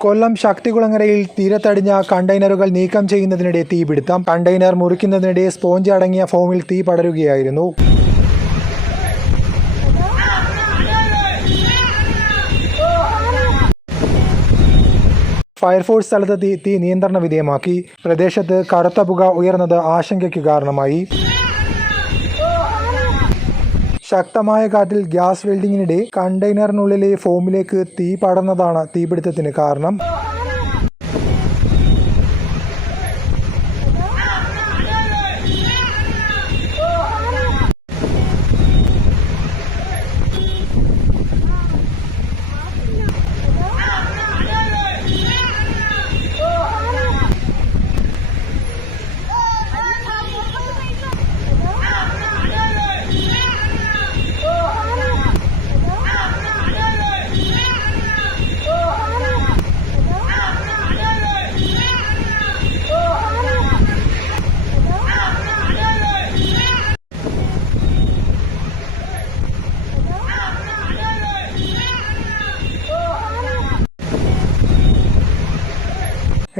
കൊല്ലം ശക്തികുളങ്ങരയിൽ തീരത്തടിഞ്ഞ കണ്ടെയ്നറുകൾ നീക്കം ചെയ്യുന്നതിനിടെ തീപിടുത്തം. കണ്ടെയ്നർ മുറിക്കുന്നതിനിടെ സ്പോഞ്ച് അടങ്ങിയ ഫോമിൽ തീ പടരുകയായിരുന്നു. ഫയർഫോഴ്സ് സ്ഥലത്തെത്തി തീ നിയന്ത്രണ വിധേയമാക്കി. പ്രദേശത്ത് കറുത്ത പുക ഉയർന്നത് ആശങ്കയ്ക്ക് കാരണമായി. ശക്തമായ കാറ്റിൽ ഗ്യാസ് വെൽഡിങ്ങിനിടെ കണ്ടെയ്നറിനുള്ളിലെ ഫോമിലേക്ക് തീ പടർന്നതാണ് തീപിടുത്തത്തിന് കാരണം.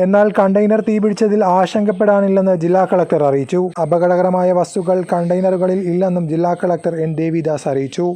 എന്നാൽ കണ്ടെയ്നർ തീപിടിച്ചതിൽ ആശങ്കപ്പെടാനില്ലെന്ന് ജില്ലാ കളക്ടർ അറിയിച്ചു. അപകടകരമായ വസ്തുക്കൾ കണ്ടെയ്നറുകളിൽ ഇല്ലെന്നും ജില്ലാ കളക്ടർ എൻ ദേവിദാസ് അറിയിച്ചു.